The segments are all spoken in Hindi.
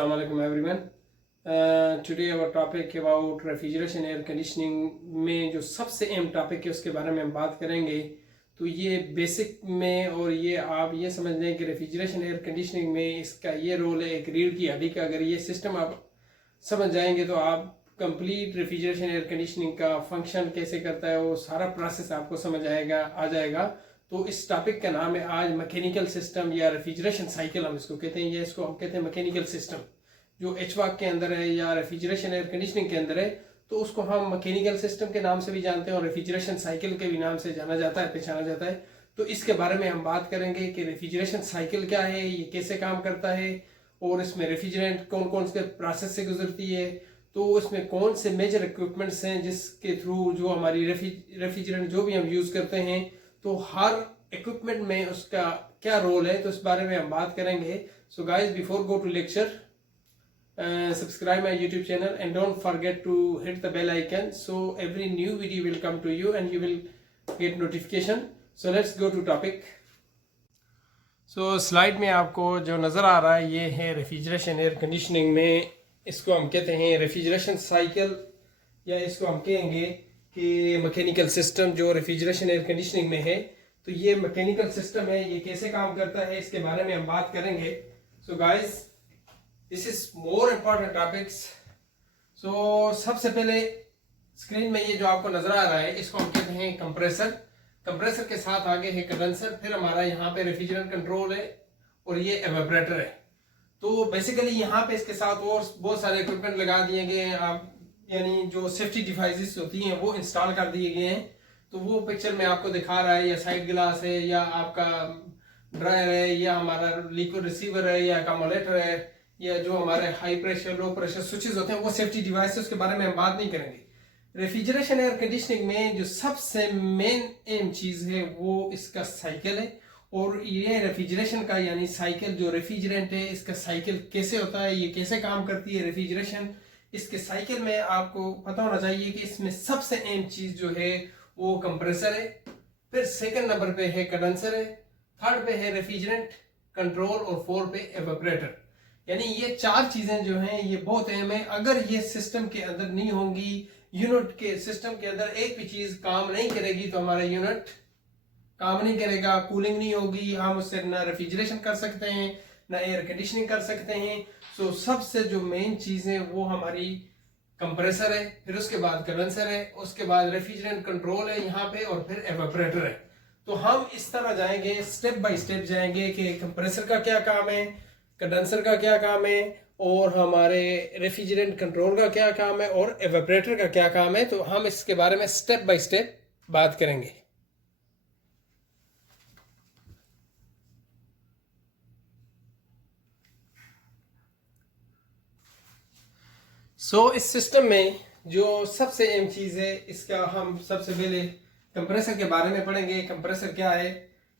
Assalamualaikum everyone. Today our topic about refrigeration air conditioning में जो सबसे अहम टॉपिक है उसके बारे में हम बात करेंगे। तो ये बेसिक में और ये आप ये समझ लें कि रेफ्रिजरेशन एयर कंडीशनिंग में इसका ये रोल है एक रीढ़ की हड्डी का। अगर ये सिस्टम आप समझ जाएंगे तो आप कंप्लीट रेफ्रिजरेशन एयर कंडीशनिंग का फंक्शन कैसे करता है वो सारा प्रोसेस आपको समझ आ जाएगा। तो इस टॉपिक का नाम है आज मैकेनिकल सिस्टम या रेफ्रिजरेशन साइकिल हम इसको कहते हैं, या इसको हम कहते हैं मैकेनिकल सिस्टम जो एचवाक के अंदर है या रेफ्रिजरेशन एयर कंडीशनिंग के अंदर है। तो उसको हम मैकेनिकल सिस्टम के नाम से भी जानते हैं और रेफ्रिजरेशन साइकिल के भी नाम से जाना जाता है, पहचाना जाता है। तो इसके बारे में हम बात करेंगे कि रेफ्रिजरेशन साइकिल क्या है, ये कैसे काम करता है और इसमें रेफ्रिजरेंट कौन कौन से प्रोसेस से गुजरती है, तो इसमें कौन से मेजर इक्विपमेंट्स हैं जिसके थ्रू जो हमारी रेफ्रिजरेंट जो भी हम यूज़ करते हैं तो हर इक्विपमेंट में उसका क्या रोल है, तो इस बारे में हम बात करेंगे। So guys, before go to lecture, subscribe my YouTube channel and don't forget to hit the bell icon so every new video will come to you and you will get notification. So let's go to topic. So slide में आपको जो नज़र आ रहा है ये है रेफ्रिजरेशन एयर कंडीशनिंग में, इसको हम कहते हैं रेफ्रिजरेशन साइकिल या इसको हम कहेंगे कि मैकेनिकल सिस्टम जो रेफ्रिजरेशन एयर कंडीशनिंग में है। तो ये मैकेनिकल सिस्टम है, ये कैसे काम करता है इसके बारे में हम बात करेंगे। So guys, this is more important topics. सो सबसे पहले स्क्रीन में ये जो आपको नजर आ रहा है इसको हम कहते हैं कंप्रेसर। कंप्रेसर के साथ आगे है कंडेंसर, फिर हमारा यहाँ पे रेफ्रिजरेंट कंट्रोल है और ये एवापोरेटर है। तो बेसिकली यहाँ पे इसके साथ और बहुत सारे इक्विपमेंट लगा दिए गए हैं, आप यानी जो सेफ्टी डिवाइसेस होती हैं वो इंस्टॉल कर दिए गए हैं। तो वो पिक्चर में आपको दिखा रहा है, या साइड ग्लास है या आपका ड्रायर है या हमारा लिक्विड रिसीवर है या अकोमोडेटर है या जो हमारे high pressure low pressure switches होते हैं वो सेफ्टी डिवाइस है, उसके बारे में हम बात नहीं करेंगे। रेफ्रिजरेशन एयर कंडीशनिंग में जो सबसे मेन एम चीज है वो इसका साइकिल है। और ये रेफ्रिजरेशन का यानी साइकिल जो रेफ्रिजरेंट है इसका साइकिल कैसे होता है, ये कैसे काम करती है रेफ्रिजरेशन, इसके साइकिल में आपको पता होना चाहिए कि इसमें सबसे अहम चीज जो है वो कंप्रेसर है, फिर सेकंड नंबर पे है कंडेंसर है, थर्ड पे है रेफ्रिजरेंट कंट्रोल और फोर्थ पे एवापोरेटर। यानी ये चार चीजें जो हैं ये बहुत अहम है। अगर ये सिस्टम के अंदर नहीं होंगी, यूनिट के सिस्टम के अंदर एक भी चीज काम नहीं करेगी तो हमारा यूनिट काम नहीं करेगा, कूलिंग नहीं होगी, हम उससे ना रेफ्रिजरेशन कर सकते हैं ना एयर कंडीशनिंग कर सकते हैं। सो सबसे जो मेन चीज है वो हमारी कंप्रेसर है, फिर उसके बाद कंडेंसर है, उसके बाद रेफ्रिजरेंट कंट्रोल है यहाँ पे और फिर एवापोरेटर है। तो हम इस तरह जाएंगे, स्टेप बाय स्टेप जाएंगे कि कंप्रेसर का क्या काम है, कंडेंसर का क्या काम है और हमारे रेफ्रिजरेंट कंट्रोल का क्या काम है और एवापोरेटर का क्या काम है। तो हम इसके बारे में स्टेप बाय स्टेप बात करेंगे। इस सिस्टम में जो सबसे अहम चीज है इसका हम सबसे पहले कंप्रेसर के बारे में पढ़ेंगे। कंप्रेसर क्या है,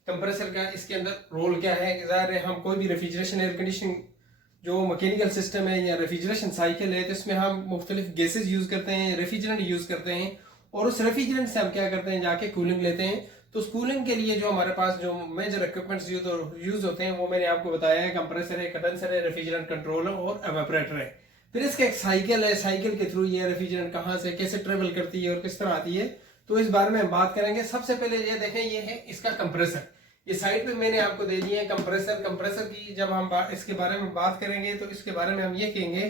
कंप्रेसर का इसके अंदर रोल क्या है। ज़ाहिर है हम कोई भी रेफ्रिजरेशन एयर कंडीशनिंग जो मैकेनिकल सिस्टम है या रेफ्रिजरेशन साइकिल है तो इसमें हम मुख्तलिफ गैसेज यूज़ करते हैं, रेफ्रिजरेंट यूज़ करते हैं और उस रेफ्रिजरेंट से हम क्या करते हैं जाके कूलिंग लेते हैं। तो उस कूलिंग के लिए जो हमारे पास जो मेजर इक्विपमेंट्स यूज़ होते हैं वो मैंने आपको बताया है, कंप्रेसर है, कंडेंसर है, रेफ्रिजरेंट कंट्रोलर और एवापोरेटर है। फिर इसका एक साइकिल है, साइकिल के थ्रू ये रेफ्रिजरेंट कहाँ से कैसे ट्रेवल करती है और किस तरह आती है, तो इस बारे में हम बात करेंगे। सबसे पहले ये देखें, ये है इसका कंप्रेसर। ये साइड पे मैंने आपको दे दिए हैं कंप्रेसर। कंप्रेसर की जब हम इसके बारे में बात करेंगे तो इसके बारे में हम ये कहेंगे,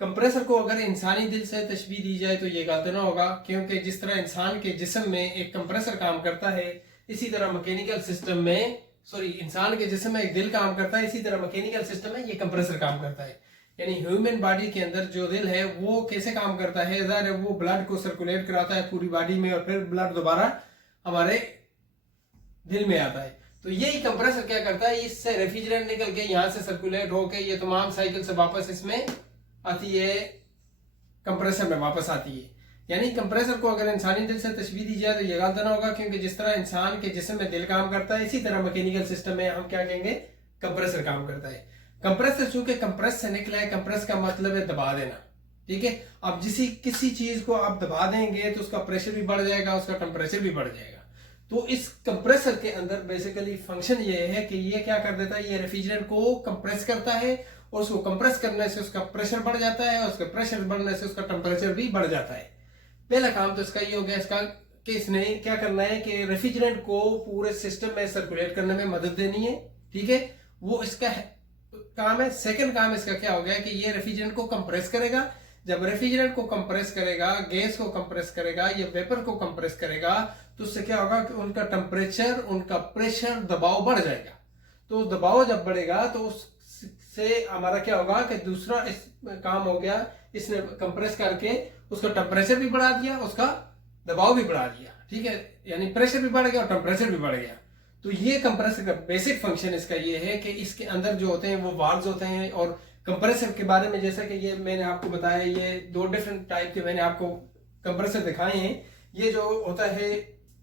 कंप्रेसर को अगर इंसानी दिल से तशबीह दी जाए तो ये गलत ना होगा, क्योंकि जिस तरह इंसान के जिस्म में एक कंप्रेसर काम करता है इसी तरह मैकेनिकल सिस्टम में इंसान के जिस्म में एक दिल काम करता है, इसी तरह मैकेनिकल सिस्टम में ये कंप्रेसर काम करता है। यानी ह्यूमन बॉडी के अंदर जो दिल है वो कैसे काम करता है, ज़ाहिर है वो ब्लड को सर्कुलेट कराता है पूरी बॉडी में और फिर ब्लड दोबारा हमारे दिल में आता है। तो यही कंप्रेसर क्या करता है, इससे रेफ्रिजरेंट निकल के यहाँ से सर्कुलेट होके ये तमाम साइकिल से वापस इसमें आती है, कंप्रेसर में वापस आती है। यानी कंप्रेसर को अगर इंसानी दिल से तशबीह दी जाए तो ये गलत ना होगा, क्योंकि जिस तरह इंसान के जिस्म में दिल काम करता है इसी तरह मैकेनिकल सिस्टम में हम क्या कहेंगे, कंप्रेसर काम करता है। कंप्रेसर चूंकि कंप्रेस से निकला है, कंप्रेस का मतलब है दबा देना, ठीक है। अब किसी चीज को आप दबा देंगे तो उसका प्रेशर भी बढ़ जाएगा, उसका टेम्परेचर भी बढ़ जाएगा। तो इस कंप्रेसर के अंदर बेसिकली फंक्शन ये है कि ये क्या कर देता है, ये रेफ्रिजरेंट को कंप्रेस करता है और उसको कंप्रेस करने से उसका प्रेशर बढ़ जाता है और उसका प्रेशर बढ़ने से उसका टेम्परेचर भी बढ़ जाता है। पहला काम तो इसका ये हो गया इसका कि इसने क्या करना है कि रेफ्रिजरेंट को पूरे सिस्टम में सर्कुलेट करने में मदद देनी है, ठीक है, वो इसका काम है। सेकंड काम इसका क्या हो गया कि ये रेफ्रिजरेंट को कंप्रेस करेगा। जब रेफ्रिजरेंट को कंप्रेस करेगा, गैस को कंप्रेस करेगा या वेपर को कंप्रेस करेगा, तो उससे क्या होगा कि उनका टेम्परेचर, उनका प्रेशर, दबाव बढ़ जाएगा। तो दबाव जब बढ़ेगा तो उससे हमारा क्या होगा कि दूसरा इस काम हो गया, इसने कंप्रेस करके उसका टेम्परेचर भी बढ़ा दिया, उसका दबाव भी बढ़ा दिया, ठीक है, यानी प्रेशर भी बढ़ गया और टेम्परेचर भी बढ़ गया। तो ये कंप्रेसर का बेसिक फंक्शन इसका ये है कि इसके अंदर जो होते हैं वो वाल्व्स होते हैं। और कंप्रेसर के बारे में जैसा कि ये मैंने आपको बताया, ये 2 डिफरेंट टाइप के मैंने आपको कंप्रेसर दिखाए हैं। ये जो होता है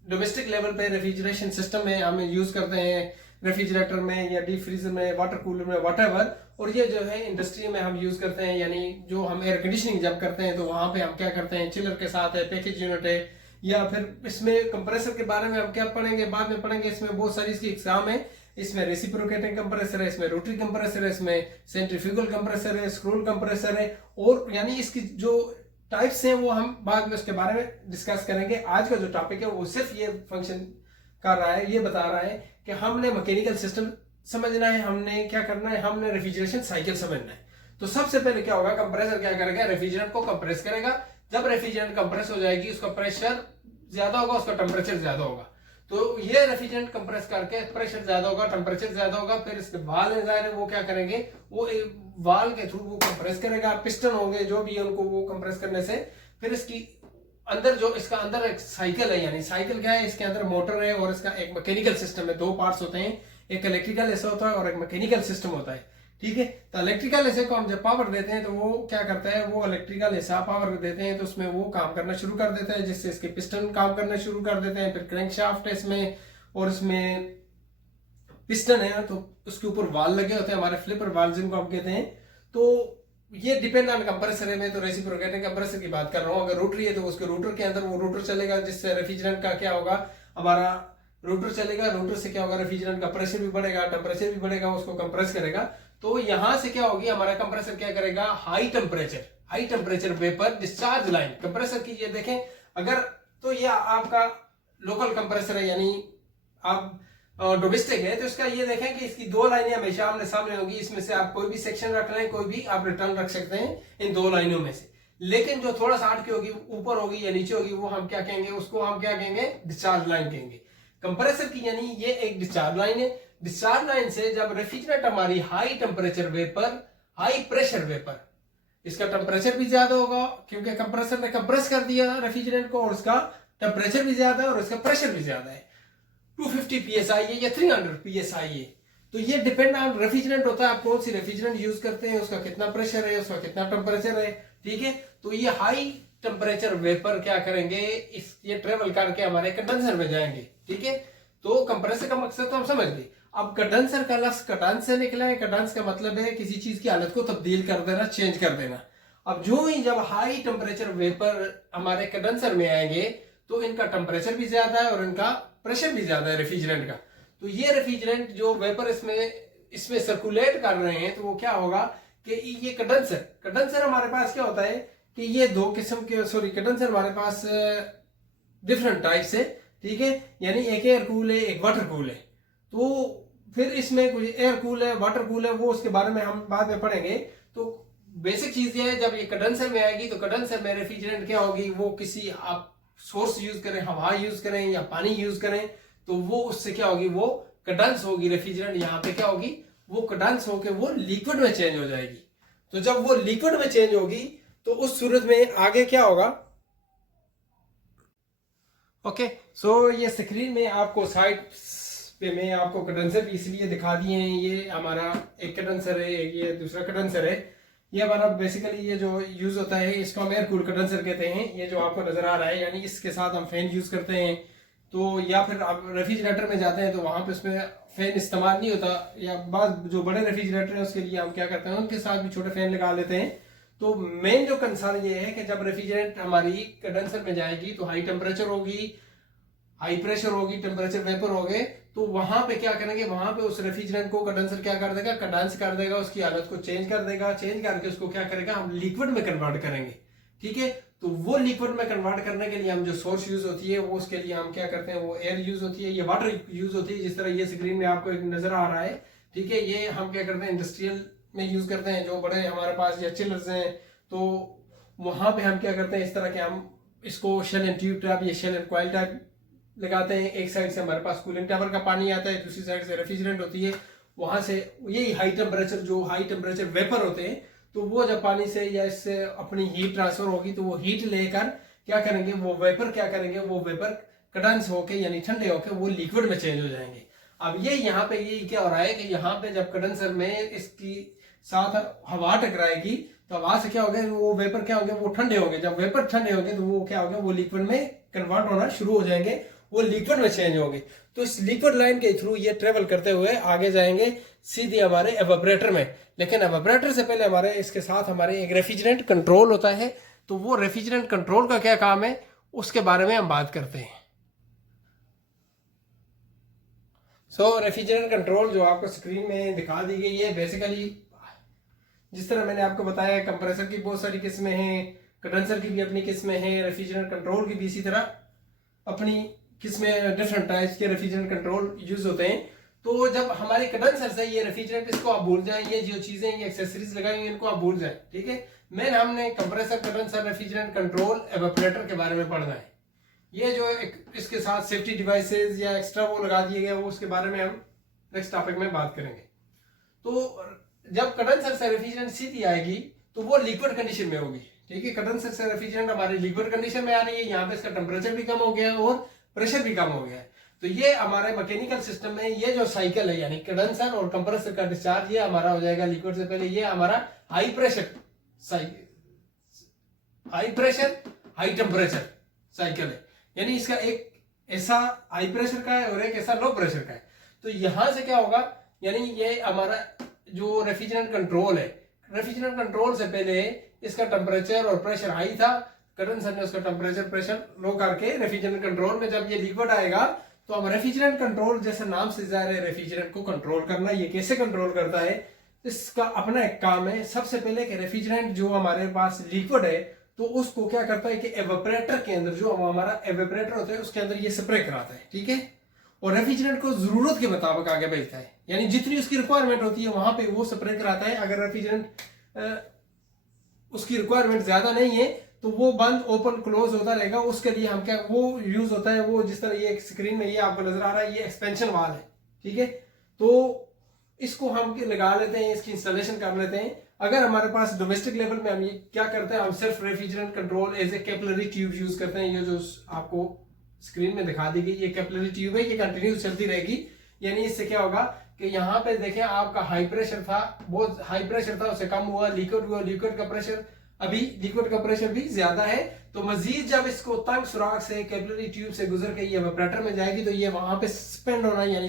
डोमेस्टिक लेवल पे रेफ्रिजरेशन सिस्टम में हम यूज करते हैं, रेफ्रिजरेटर में या डीप फ्रीजर में, वाटर कूलर में, व्हाटएवर। और ये जो है इंडस्ट्री में हम यूज करते हैं, यानी जो हम एयर कंडीशनिंग जब करते हैं तो वहां पे हम क्या करते हैं, चिलर के साथ है, पैकेज यूनिट है, या फिर इसमें कंप्रेसर के बारे में हम क्या पढ़ेंगे, बाद में पढ़ेंगे। इसमें बहुत सारी इसकी एग्जाम है। इसमें रेसिप्रोकेटिंग कंप्रेसर है, इसमें रोटरी कंप्रेसर है, इसमें सेंट्रीफ्यूगल कंप्रेसर है, स्क्रोल कंप्रेसर है, और यानी इसकी जो टाइप्स हैं वो हम बाद में उसके बारे में डिस्कस करेंगे। आज का जो टॉपिक है वो सिर्फ ये फंक्शन कर रहा है, ये बता रहा है कि हमने मैकेनिकल सिस्टम समझना है, हमने क्या करना है, हमने रेफ्रिजरेशन साइकिल समझना है। तो सबसे पहले क्या होगा, कंप्रेसर क्या करेगा, रेफ्रिजरेंट को कंप्रेस करेगा। जब रेफ्रिजरेंट कंप्रेस हो जाएगी, उसका प्रेशर ज्यादा होगा, उसका टेम्परेचर ज्यादा होगा। तो ये रेफ्रिजरेंट कंप्रेस करके प्रेशर ज्यादा होगा, टेम्परेचर ज्यादा होगा, फिर इसके वाल है वो क्या करेंगे, वो वाल के थ्रू वो कंप्रेस करेगा। पिस्टन होंगे जो भी है उनको वो कंप्रेस करने से फिर इसकी अंदर जो इसका अंदर एक साइकिल है, यानी साइकिल क्या है, इसके अंदर मोटर है और इसका एक मैकेनिकल सिस्टम है। 2 पार्ट्स होते हैं, एक इलेक्ट्रिकल ऐसा होता है और एक मैकेनिकल सिस्टम होता है, ठीक है। तो इलेक्ट्रिकल ऐसे को हम जब पावर देते हैं तो वो क्या करता है, वो इलेक्ट्रिकल ऐसा पावर देते हैं तो उसमें वो काम करना शुरू कर देता है, जिससे इसके पिस्टन काम करना शुरू कर देते हैं। फिर क्रैंकशाफ्ट है इसमें, और इसमें पिस्टन है तो उसके ऊपर वाल लगे होते हैं, हमारे फ्लिपर वाल्व जिनको हम कहते हैं। तो ये डिपेंड ऑन कंप्रेसर है। मैं तो रेसिप्रोकेटिंग कंप्रेसर की बात कर रहा हूँ। अगर रोटरी है तो उसके रोटर के अंदर वो रोटर चलेगा, जिससे रेफ्रिजरेंट का क्या होगा, हमारा रोटर चलेगा। रोटर से क्या होगा, रेफ्रिजरेंट का प्रेशर भी बढ़ेगा, टेम्परेचर भी बढ़ेगा, उसको कंप्रेस करेगा। तो यहां से क्या होगी, हमारा कंप्रेसर क्या करेगा, high temperature vapour discharge line compressor की ये देखें। अगर तो ये आपका लोकल कंप्रेसर है, यानी आप डोमेस्टिक है, तो इसका ये देखें कि इसकी 2 लाइनें हमेशा आमने सामने होगी। इसमें से आप कोई भी सेक्शन रख लें, कोई भी आप रिटर्न रख सकते हैं इन 2 लाइनों में से। लेकिन जो थोड़ा सा हट के होगी, ऊपर होगी या नीचे होगी, वो हम क्या कहेंगे, उसको हम क्या कहेंगे, डिस्चार्ज लाइन कहेंगे कंप्रेसर की। यानी ये एक डिस्चार्ज लाइन है। डिस्चार्ज लाइन से जब रेफ्रिजरेंट हमारी high temperature vapour, high pressure vapour, इसका टेम्परेचर भी ज्यादा होगा क्योंकि कंप्रेसर ने कंप्रेस कर दिया रेफ्रिजरेंट को, और उसका टेम्परेचर भी ज्यादा है और उसका प्रेशर भी ज्यादा है। 250 psi है या 300 psi है। तो ये डिपेंड ऑन रेफ्रिजरेंट होता है, आप कौन सी रेफ्रिजरेंट यूज करते हैं, उसका कितना प्रेशर है, उसका कितना टेम्परेचर है, ठीक है। तो ये हाई टेम्परेचर वेपर क्या करेंगे, ये ट्रेवल करके हमारे कंडेंसर में जाएंगे, ठीक है। तो कंप्रेसर का मकसद तो हम समझ गए। अब कंडेंसर का लफ्ज कटांस से निकला है। कटांस का मतलब है किसी चीज की हालत को तब्दील कर देना, चेंज कर देना। अब जो ही जब हाई टेम्परेचर वेपर हमारे कंडेंसर में आएंगे तो इनका टेम्परेचर भी ज्यादा है और इनका प्रेशर भी ज्यादा है रेफ्रिजरेंट का। तो ये रेफ्रिजरेंट जो वेपर इसमें सर्कुलेट कर रहे हैं, तो वो क्या होगा कि ये कंडेंसर हमारे पास क्या होता है कि ये 2 किस्म के, सॉरी, कंडेंसर हमारे पास डिफरेंट टाइप्स है, ठीक है। यानी एक एयर कूल है, एक वाटर कूल है। तो फिर इसमें कुछ एयर कूल है, वाटर कूल है, वो उसके बारे में हम बाद में पढ़ेंगे। तो बेसिक चीज ये है, जब ये कंडेंसर में आएगी तो कंडेंसर में रेफ्रिजरेंट क्या होगी, वो किसी आप सोर्स यूज करें, हवा यूज करें या पानी यूज करें, तो वो उससे क्या होगी, वो कंडेंस होगी रेफ्रिजरेंट। यहाँ पे क्या होगी, वो कंडेंस होकर वो लिक्विड में चेंज हो जाएगी। तो जब वो लिक्विड में चेंज होगी तो उस सूरत में आगे क्या होगा, ओके। सो ये स्क्रीन में आपको साइड पे मैं आपको कंडेंसर भी इसलिए दिखा दिए हैं। ये हमारा एक कंडेंसर है, ये दूसरा कंडेंसर है। ये हमारा बेसिकली ये जो यूज होता है इसको हम एयर कूल कंडेंसर कहते हैं। ये जो आपको नजर आ रहा है, यानी इसके साथ हम फैन यूज करते हैं। तो या फिर आप रेफ्रिजरेटर में जाते हैं तो वहां पे उसमें फैन इस्तेमाल नहीं होता, या बाद जो बड़े रेफ्रिजरेटर हैं उसके लिए हम क्या करते हैं, उनके साथ भी छोटे फैन लगा लेते हैं। तो मेन जो कंसर्न ये है कि जब रेफ्रिजरेंट हमारी कंडेंसर में जाएगी तो हाई टेम्परेचर होगी, हाई प्रेशर होगी, टेम्परेचर वेपर हो गए, तो वहां पे क्या करेंगे, वहां पे उस रेफ्रिजरेंट को कंडेंसर क्या कर देगा, कंडेंस कर देगा, उसकी हालत को चेंज कर देगा, चेंज करके उसको क्या करेगा, हम लिक्विड में कन्वर्ट करेंगे। ठीक है, तो वो लिक्विड में कन्वर्ट करने के लिए हम जो सोर्स यूज होती है वो, उसके लिए हम क्या करते हैं, वो एयर यूज होती है, ये वाटर यूज होती है, जिस तरह ये स्क्रीन में आपको एक नजर आ रहा है। ठीक है, ये हम क्या करते हैं, इंडस्ट्रियल में यूज करते हैं, जो बड़े हमारे पास या चिलर्स हैं, तो वहां पे हम क्या करते हैं, इस तरह के हम इसको शेल एंड ट्यूब टाइप या शेल एंड कॉइल टाइप लगाते हैं। एक साइड से हमारे पास कूलिंग टावर का पानी आता है, दूसरी साइड से रेफ्रिजरेंट होती है, वहां से यही हाई टेम्परेचर, जो हाई टेम्परेचर वेपर होते हैं, तो वो जब पानी से या इससे अपनी हीट ट्रांसफर होगी, तो वो हीट लेकर क्या करेंगे, वो वेपर क्या करेंगे, वो वेपर कंडेंस होके यानी ठंडे होके वो लिक्विड में चेंज हो जाएंगे। अब ये यहाँ पे ये क्या हो रहा है कि यहाँ पे जब कंडेंसर में इसकी साथ हवा टकराएगी, तो हवा से क्या होगा, वो वेपर क्या होंगे, वो ठंडे होंगे। जब वेपर ठंडे होंगे तो वो क्या होगा, वो लिक्विड में कन्वर्ट होना शुरू हो जाएंगे, वो लिक्विड में चेंज होंगे। तो इस लिक्विड लाइन के थ्रू ये ट्रेवल करते हुए आगे जाएंगे सीधे हमारे एवापोरेटर में। लेकिन एवापोरेटर से पहले हमारे इसके साथ हमारे एक रेफ्रिजरेंट कंट्रोल होता है। तो वो रेफ्रिजरेंट कंट्रोल का क्या काम है, उसके बारे में हम बात करते हैं। रेफ्रिजरेंट कंट्रोल जो आपको स्क्रीन में दिखा दी गई है, बेसिकली जिस तरह मैंने आपको बताया, कंप्रेसर की बहुत सारी किस्में हैं, कंडेंसर की भी अपनी किस्में हैं, रेफ्रिजरेंट कंट्रोल की भी इसी तरह अपनी किसमें डिफरेंट टाइप्स के रेफ्रिजरेंट कंट्रोल यूज होते हैं। तो जब हमारे कंडेंसर से ये रेफ्रिजरेंट, इसको आप भूल जाएं, ये जो चीजें, ये एक्सेसरीज लगाई इनको आप भूल जाएं। ठीक है, मेन हमने compressor, condenser, refrigerant control, evaporator के बारे में पढ़ना है। ये जो इसके साथ सेफ्टी डिवाइसेस या एक्स्ट्रा वो लगा दिए गए, वो उसके बारे में हम नेक्स्ट टॉपिक में बात करेंगे। तो जब कंडेंसर से रेफ्रिजरेंट सीधी आएगी तो वो लिक्विड कंडीशन में होगी। ठीक है, कंडेंसर से रेफ्रिजरेंट हमारी लिक्विड कंडीशन में आ रही है, यहाँ पे इसका टेम्परेचर भी कम हो गया है और प्रेशर भी कम हो गया है। तो ये हमारे मैकेनिकल सिस्टम में ये जो साइकिल है, यानी कंडेंसर और कंप्रेसर का डिस्चार्ज, ये हमारा हो जाएगा लिक्विड से पहले, ये हमारा high pressure cycle, high pressure high temperature cycle है। यानी इसका एक ऐसा हाई प्रेशर का है और एक ऐसा लो प्रेशर का है। तो यहां से क्या होगा, यानी ये हमारा जो रेफ्रिजरेंट कंट्रोल है, रेफ्रिजरेंट कंट्रोल से पहले इसका टेम्परेचर और प्रेशर हाई था, कंडेंसर ने उसका टेम्परेचर प्रेशर लो करके रेफ्रिजरेंट कंट्रोल में जब ये लिक्विड आएगा, तो अब रेफ्रिजरेंट कंट्रोल जैसे नाम से जाहिर है, रेफ्रिजरेंट को कंट्रोल करना। ये कैसे कंट्रोल करता है, इसका अपना एक काम है। सबसे पहले कि रेफ्रिजरेंट जो हमारे पास लिक्विड है, तो उसको क्या करता है कि एवापोरेटर के अंदर, जो हमारा एवापोरेटर होता है उसके अंदर ये स्प्रे कराता है। ठीक है, और रेफ्रिजरेंट को जरूरत के मुताबिक आगे भेजता है, यानी जितनी उसकी रिक्वायरमेंट होती है वहां पे वो स्प्रे कराता है। अगर रेफ्रिजरेंट उसकी रिक्वायरमेंट ज्यादा नहीं है तो वो बंद ओपन क्लोज होता रहेगा। उसके लिए हम क्या, वो यूज होता है, वो जिस तरह ये स्क्रीन में ये आपको नजर आ रहा है, ये एक्सपेंशन वाल है। ठीक है, तो इसको हम लगा लेते हैं, इसकी इंस्टॉलेशन कर लेते हैं। अगर हमारे पास डोमेस्टिक लेवल में हम ये क्या करते हैं, हम सिर्फ refrigerant control as a capillary tube use करते हैं। ये जो आपको स्क्रीन में दिखा दी गई ये कैपिलरी ट्यूब है, ये कंटिन्यूस चलती रहेगी। यानी इससे क्या होगा कि यहाँ पे देखें, आपका हाई प्रेशर था, बहुत हाई प्रेशर था, उससे कम हुआ, लिक्विड हुआ, लिक्विड का प्रेशर, अभी लिक्विड का प्रेशर भी ज्यादा है। तो मजीद जब इसको तंग सुराख से कैपिलरी ट्यूब से गुजर के ये एवापोरेटर में जाएगी, तो ये वहां पे स्पेंड होना यानी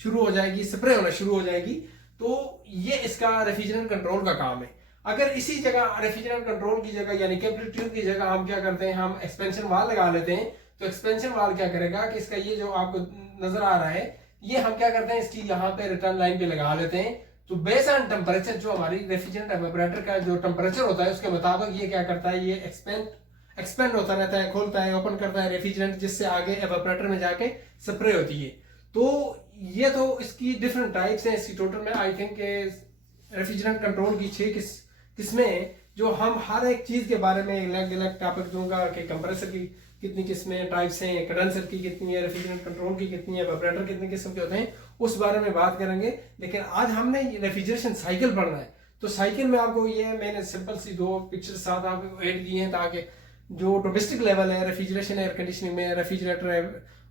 शुरू हो जाएगी, स्प्रे होना शुरू हो जाएगी। तो ये इसका रेफ्रिजरेंट कंट्रोल का काम है। अगर इसी जगह रेफ्रिजरेंट कंट्रोल की जगह यानी कैपिलरी ट्यूब की जगह हम क्या करते हैं, हम एक्सपेंशन वाल लगा लेते हैं। तो एक्सपेंशन वाल क्या करेगा कि इसका ये जो आपको नजर आ रहा है, ये हम क्या करते हैं, इसकी यहाँ पे रिटर्न लाइन पे लगा लेते हैं। तो बेस ऑन टेम्परेचर, जो हमारी रेफ्रिजरेंट एवापोरेटर का जो टेम्परेचर होता है उसके मुताबिक ये क्या करता है, ये एक्सपेंड होता रहता है, खोलता है, ओपन करता है रेफ्रिजरेंट, जिससे आगे एवापोरेटर में जाके स्प्रे होती है। तो ये तो इसकी डिफरेंट टाइप्स है। इसकी टोटल में आई थिंक रेफ्रिजरेंट कंट्रोल की 6 किस्में हैं, जो हम हर एक चीज के बारे में अलग अलग टॉपिक दूंगा कि कंप्रेसर की कितनी किस्में टाइप्स हैं, कंडेंसर की कितनी है, रेफ्रिजरेंट कंट्रोल की कितनी है, एवापोरेटर कितने किस्म के होते हैं, उस बारे में बात करेंगे। लेकिन आज हमने रेफ्रिजरेशन साइकिल पढ़ना है। तो साइकिल में आपको ये मैंने सिंपल सी 2 पिक्चर साथ आपको ऐड दिए हैं, ताकि जो डोमेस्टिक लेवल है रेफ्रिजरेशन एयर कंडीशनिंग में, रेफ्रिजरेटर है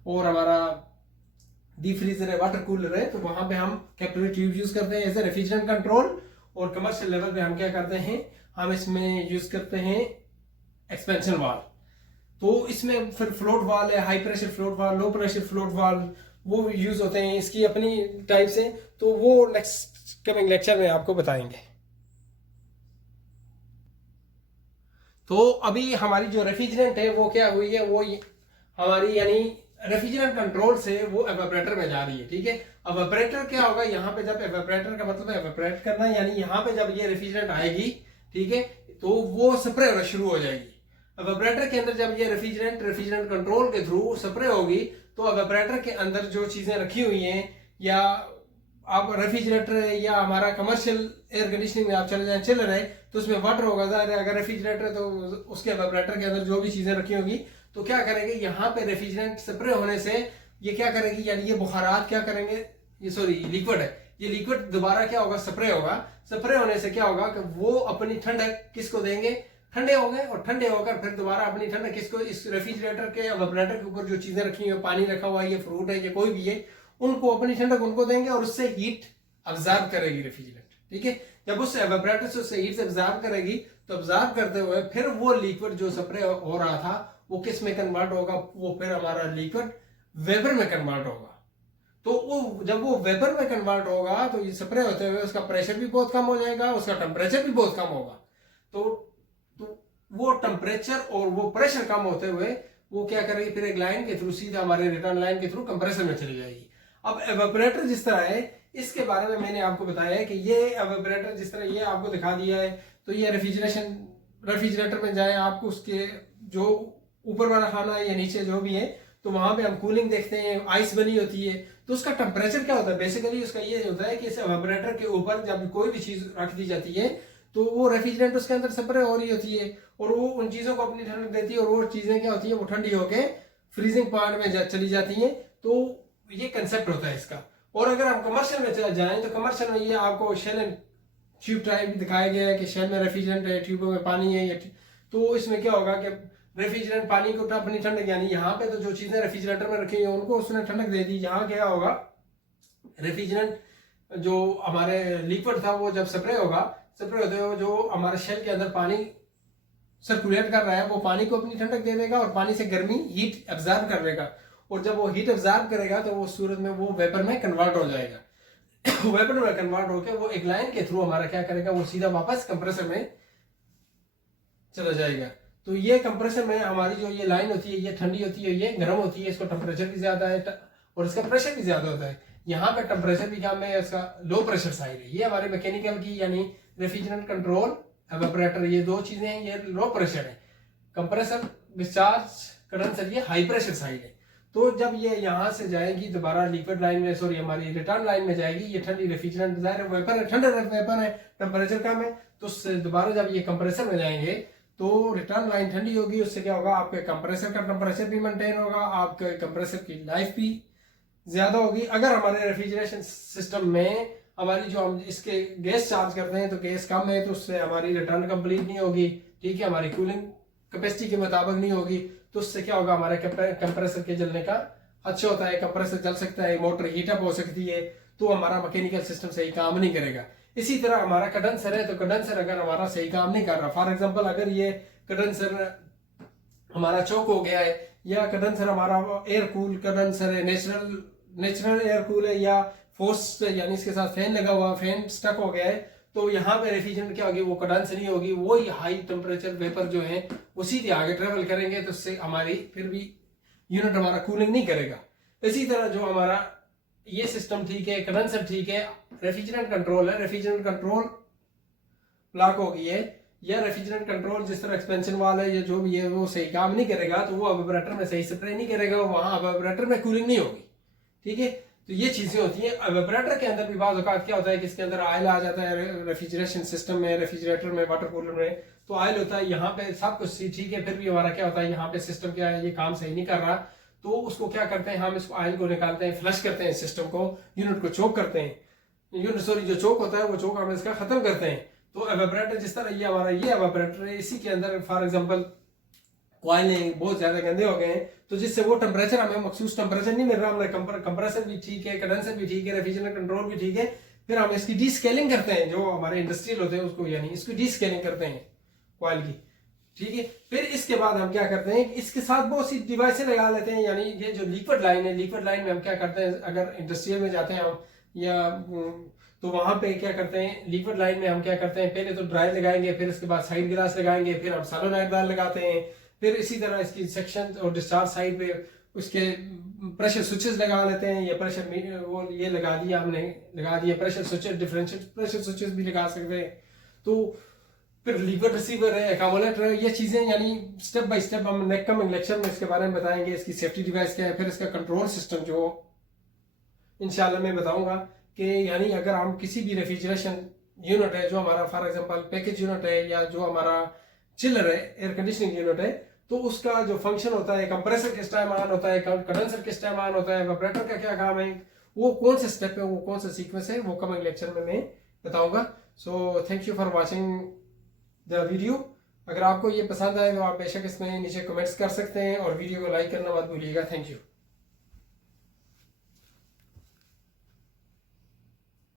और हमारा डीप फ्रीजर है, वाटर कूलर है, तो वहां पे हम कैपिलरी ट्यूब यूज करते हैं एज ए रेफ्रिजरेंट कंट्रोल। और कमर्शियल लेवल पे हम क्या करते हैं, हम इसमें यूज करते हैं एक्सपेंशन वाल। तो इसमें फिर फ्लोट वाल है, हाई प्रेशर फ्लोट वाल, लो प्रेशर फ्लोट वाल, वो यूज होते हैं। इसकी अपनी टाइप्स हैं, तो वो नेक्स्ट कमिंग लेक्चर में आपको बताएंगे। तो अभी हमारी जो रेफ्रिजरेंट है वो क्या हुई है, वो हमारी यानी रेफ्रिजरेंट कंट्रोल से वो एवेपोरेटर में जा रही है, ठीक है। एवेपोरेटर क्या होगा, यहाँ पे जब एवेपोरेटर का मतलब है एवेपोरेट करना, यानी यहाँ पे जब ये रेफ्रिजरेंट आएगी, ठीक है, तो वो स्प्रे होना शुरू हो जाएगी। एवेपोरेटर के अंदर जब ये रेफ्रिजरेंट कंट्रोल के थ्रू स्प्रे होगी, तो एवेपोरेटर के अंदर जो चीजें रखी हुई हैं, या आप रेफ्रिजरेटर या हमारा कमर्शियल एयर कंडीशनिंग में आप चले जाए चिलर है, तो उसमें वाटर होगा। अगर रेफ्रिजरेटर है तो उसके एवेपोरेटर के अंदर जो भी चीजें रखी होगी, तो क्या करेंगे, यहाँ पे रेफ्रिजरेंट स्प्रे होने से ये क्या करेगी, यानी ये बुखारात क्या करेंगे, ये सॉरी लिक्विड है, ये लिक्विड दोबारा क्या होगा, स्प्रे होगा। स्प्रे होने से क्या होगा कि वो अपनी ठंडक किसको देंगे, ठंडे हो गए, और ठंडे होकर फिर दोबारा अपनी ठंडक किसको, इस रेफ्रिजरेटर के एवेपोरेटर के ऊपर जो चीजें रखी हुई, पानी रखा हुआ है, ये फ्रूट है, ये कोई भी है, उनको अपनी ठंडक उनको देंगे, और उससे हीट अब्जॉर्ब करेगी रेफ्रिजरेंट, ठीक है। जब उस एवेपोरेटर से उससे हीट अब्जॉर्ब करेगी, तो अब्जॉर्ब करते हुए फिर वो लिक्विड जो स्प्रे हो रहा था वो किस में कन्वर्ट होगा, वो फिर हमारा लिक्विड वेपर में कन्वर्ट होगा। तो वो जब वो वेपर में कन्वर्ट होगा, तो ये स्प्रे होते हुए उसका प्रेशर भी बहुत कम हो जाएगा, उसका टेम्परेचर भी बहुत कम होगा। तो वो टेम्परेचर और वो प्रेशर कम होते हुए वो क्या करेगी, फिर एक लाइन के थ्रू सीधा हमारे रिटर्न लाइन के थ्रू कंप्रेसर में चली जाएगी। अब एवेपोरेटर जिस तरह है, इसके बारे में मैंने आपको बताया है कि ये एवेपोरेटर जिस तरह ये आपको दिखा दिया है, तो ये रेफ्रिजरेटर में जाए, आपको उसके जो ऊपर वाला खाना है या नीचे जो भी है, तो वहां पे हम कूलिंग देखते हैं, आइस बनी होती है, तो उसका टेम्परेचर क्या होता है, बेसिकली उसका ये होता है कि इस एवेपोरेटर के ऊपर जब कोई भी चीज रख दी जाती है, तो वो रेफ्रिजरेंट उसके अंदर स्प्रे हो रही होती है, और वो उन चीजों को अपनी ठंडक देती है, और वो चीजें क्या होती है, वो ठंडी होके फ्रीजिंग पॉइंट में चली जाती है। तो ये कंसेप्ट होता है इसका। और अगर हम कमर्शियल में जाएं, तो कमर्शियल में ये आपको शेल एंड ट्यूब टाइप दिखाया गया है कि शेल में रेफ्रिजरेंट है, ट्यूबों में पानी है, तो इसमें क्या होगा कि रेफ्रिजरेंट पानी को अपनी ठंडक, यानी यहाँ पे तो जो चीजें रेफ्रिजरेटर में रखी है उनको उसने ठंडक दे दी। यहाँ क्या होगा, रेफ्रिजरेंट जो हमारे लिक्विड था वो जब स्प्रे होगा, स्प्रे होते हुए जो हमारे शेल के अंदर पानी सर्कुलेट कर रहा है, वो पानी को अपनी ठंडक दे देगा, और पानी से गर्मी हीट एब्जॉर्ब कर लेगा, और जब वो हीट एब्जॉर्ब करेगा तो वो सूरत में वो वेपर में कन्वर्ट हो जाएगा। वेपर में कन्वर्ट होकर वो एक लाइन के थ्रू हमारा क्या करेगा, वो सीधा वापस कंप्रेसर में चला जाएगा। तो ये कंप्रेसर में हमारी जो ये लाइन होती है, ये ठंडी होती है, ये गर्म होती है, इसका टेम्परेचर भी ज्यादा है और इसका प्रेशर भी ज्यादा होता है। यहाँ पे टेम्परेचर भी कम है, इसका लो प्रेशर साइड है। ये हमारे मैकेनिकल की यानी रेफ्रिजरेंट कंट्रोल, एवेपोरेटर, ये दो चीजें हैं, ये लो प्रेशर है। कंप्रेसर, डिस्चार्ज, कंडेंसर ये हाई प्रेशर साइड है। तो जब ये यहाँ से जाएगी दोबारा लिक्विड लाइन में, सॉरी हमारी रिटर्न लाइन में जाएगी, ये ठंडी रेफ्रिजरेंट वेपर है, ठंडा वेपर है, टेम्परेचर कम है, तो दोबारा जब ये कंप्रेसर में जाएंगे तो रिटर्न लाइन ठंडी होगी, उससे क्या होगा, आपके कंप्रेसर का टेम्परेचर भी मेंटेन होगा, आपके कंप्रेसर की लाइफ भी ज्यादा होगी। अगर हमारे रेफ्रिजरेशन सिस्टम में हमारी जो हम इसके गैस चार्ज करते हैं तो गैस कम है, तो उससे हमारी रिटर्न कंप्लीट नहीं होगी, ठीक है, हमारी कूलिंग कैपेसिटी के मुताबिक नहीं होगी, तो उससे क्या होगा, हमारे कंप्रेसर के जलने का अच्छा होता है, कंप्रेसर जल सकता है, मोटर हीटअप हो सकती है, तो हमारा मैकेनिकल सिस्टम सही काम नहीं करेगा। इसी तरह हमारा कंडेंसर है, तो कंडेंसर अगर हमारा सही काम नहीं कर रहा, फॉर एग्जांपल अगर ये कंडेंसर हमारा चौक हो गया है, या कंडेंसर हमारा एयर कूल कंडेंसर है, नेचुरल एयर कूल है, या फोर्स यानी इसके साथ फैन लगा हुआ, फैन स्टक हो गया है, तो यहाँ पे रेफ्रिजरेंट क्या होगी, वो कंडेंस नहीं होगी, वो ही हाई टेम्परेचर वेपर जो है वो सीधे आगे ट्रेवल करेंगे, तो उससे हमारी फिर भी यूनिट हमारा कूलिंग नहीं करेगा। इसी तरह जो हमारा ये सिस्टम ठीक है, कंडेंसर ठीक है, रेफ्रिजरेंट कंट्रोल है, रेफ्रिजरेंट कंट्रोल ब्लॉक हो गई है, या रेफ्रिजरेंट कंट्रोल जिस तरह एक्सपेंशन वाल है या जो भी है वो सही काम नहीं करेगा, तो वो एवेपोरेटर में सही स्प्रे नहीं करेगा, वहां एवेपोरेटर में कूलिंग नहीं होगी, ठीक है। तो ये चीजें होती हैं। एवेपोरेटर के अंदर भी बाज़ औक़ात क्या होता है कि इसके अंदर ऑयल आ जाता है, रेफ्रिजरेशन सिस्टम में, रेफ्रिजरेटर में, वाटर कूलर में, तो ऑयल होता है, यहाँ पे सब कुछ ठीक है, फिर भी हमारा क्या होता है, यहाँ पे सिस्टम क्या है, ये काम सही नहीं कर रहा, तो उसको क्या करते हैं, हम इसको ऑयल को निकालते हैं, फ्लश करते हैं सिस्टम को, यूनिट को चोक करते हैं, जो चोक होता है वो चोक हम इसका खत्म करते हैं। तो एवेपोरेटर जिस तरह ये हमारा ये एवेपोरेटर है, इसी के अंदर फॉर एग्जांपल कॉइल बहुत ज्यादा गंदे हो गए हैं, तो जिससे वो टेम्परेचर हमें मखसूस टेम्परेचर नहीं मिल रहा, हमारा कंप्रेसर भी ठीक है, कंडेंसर भी ठीक है, रेफ्रिजरेटर कंट्रोल भी ठीक है, फिर हम इसकी डी स्केलिंग करते हैं, जो हमारे इंडस्ट्रियल होते हैं उसको, यानी इसकी डी स्केलिंग करते हैं कॉइल की, ठीक है। फिर इसके बाद हम क्या करते हैं, इसके साथ बहुत सी डिवाइसें लगा लेते हैं, यानी ये जो लिक्विड लाइन है, लिक्विड लाइन में हम क्या करते हैं, अगर इंडस्ट्रियल में जाते हैं हम, या तो वहां पे क्या करते हैं, लिक्विड लाइन में हम क्या करते हैं, पहले तो ड्राई लगाएंगे, फिर उसके बाद साइड ग्लास लगाएंगे, फिर हम सोलेनोइड बार लगाते हैं, फिर इसी तरह इसकी सेक्शन और डिस्चार्ज साइड पे उसके प्रेशर स्विचेस लगा लेते हैं, या प्रेशर वो ये लगा दिया हमने, लगा दिया pressure switches, differential pressure switches भी लगा सकते हैं। तो फिर लीवर रिसीवर है, एकामोलेटर है, ये चीज़ें यानी स्टेप बाय स्टेप हम नेक्स्ट कमिंग लेक्चर में इसके बारे में बताएंगे। इसकी सेफ्टी डिवाइस क्या है, फिर इसका कंट्रोल सिस्टम जो इंशाल्लाह मैं बताऊंगा कि यानी अगर हम किसी भी रेफ्रिजरेशन यूनिट है जो हमारा फॉर एग्जांपल पैकेज यूनिट है या जो हमारा चिलर है, एयर कंडीशनिंग यूनिट है, तो उसका जो फंक्शन होता है, कंप्रेसर किस टाइम ऑन होता है, कंडेंसर किस टाइम ऑन होता है, वाइब्रेटर का क्या काम है, वो कौन सा स्टेप है, वो कौन सा सीक्वेंस है, वो कमिंग लेक्चर में मैं बताऊंगा। So thank you for watching the video. अगर आपको ये पसंद आए तो आप बेशक इसमें नीचे कमेंट्स कर सकते हैं और वीडियो को लाइक करना मत भूलिएगा। Thank you.